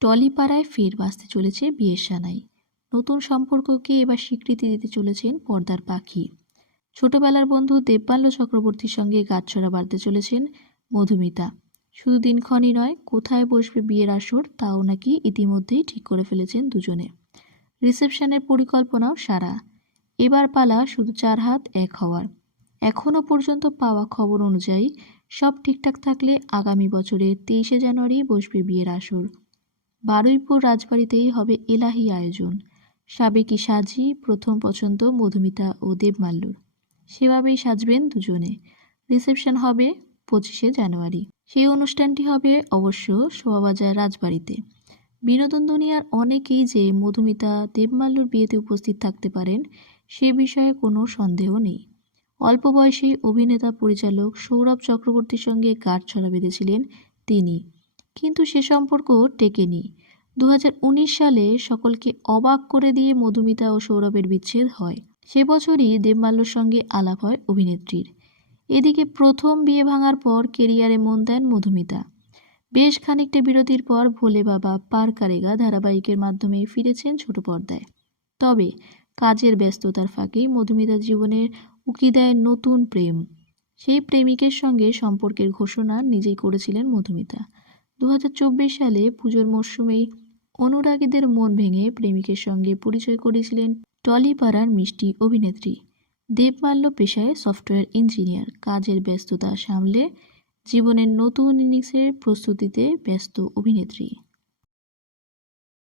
টলিপাড়ায় ফের বাঁচতে চলেছে বিয়ের সানাই। নতুন সম্পর্ককে এবার স্বীকৃতি দিতে চলেছেন পর্দার পাখি। ছোটবেলার বন্ধু দেবপাল্য চক্রবর্তীর সঙ্গে গাঁটছড়া বাড়তে চলেছেন মধুমিতা। শুধু দিনক্ষণই নয়, কোথায় বসবে বিয়ের আসর তাও নাকি ইতিমধ্যেই ঠিক করে ফেলেছেন দুজনে। রিসেপশনের পরিকল্পনাও সারা। এবার পালা শুধু চার হাত এক হওয়ার। এখনও পর্যন্ত পাওয়া খবর অনুযায়ী সব ঠিকঠাক থাকলে আগামী বছরের তেইশে জানুয়ারি বসবে বিয়ের আসর। বারুইপুর রাজবাড়িতেই হবে এলাহি আয়োজন। সাবেকি সাজি প্রথম পছন্দ মধুমিতা ও দেবমাল্যুর সেভাবেই সাজবেন দুজনে। রিসেপশন হবে পঁচিশে জানুয়ারি। সেই অনুষ্ঠানটি হবে অবশ্য শোভাবাজার রাজবাড়িতে। বিনোদন দুনিয়ার অনেকেই যে মধুমিতা দেবমাল্যুর বিয়েতে উপস্থিত থাকতে পারেন, সে বিষয়ে কোনো সন্দেহ নেই। অল্প বয়সী অভিনেতা পরিচালক সৌরভ চক্রবর্তীর সঙ্গে গাঁটছড়া বেঁধেছিলেন তিনি। কিন্তু সে সম্পর্ক টেকেনি। দু হাজার উনিশ সালে সকলকে অবাক করে দিয়ে মধুমিতা ও সৌরভের বিচ্ছেদ হয়। সে বছরই দেবমাল্যর সঙ্গে আলাপ হয় অভিনেত্রীর। এদিকে প্রথম বিয়ে ভাঙার পর কেরিয়ারে মন দেন মধুমিতা। বেশ খানিকটা বিরতির পর ভোলে বাবা পার কারেগা ধারাবাহিকের মাধ্যমে ফিরেছেন ছোট পর্দায়। তবে কাজের ব্যস্ততার ফাঁকেই মধুমিতা জীবনের উকি দেয় নতুন প্রেম। সেই প্রেমিকের সঙ্গে সম্পর্কের ঘোষণা নিজেই করেছিলেন মধুমিতা। দু হাজার চব্বিশ সালে পুজোর মরশুমেই অনুরাগীদের মন ভেঙে প্রেমিকের সঙ্গে পরিচয় করেছিলেন টলিপাড়ার মিষ্টি অভিনেত্রী। দেবমাল্য পেশায় সফটওয়্যার ইঞ্জিনিয়ার। কাজের ব্যস্ততা সামলে জীবনের নতুন ইনিংসের প্রস্তুতিতে ব্যস্ত অভিনেত্রী।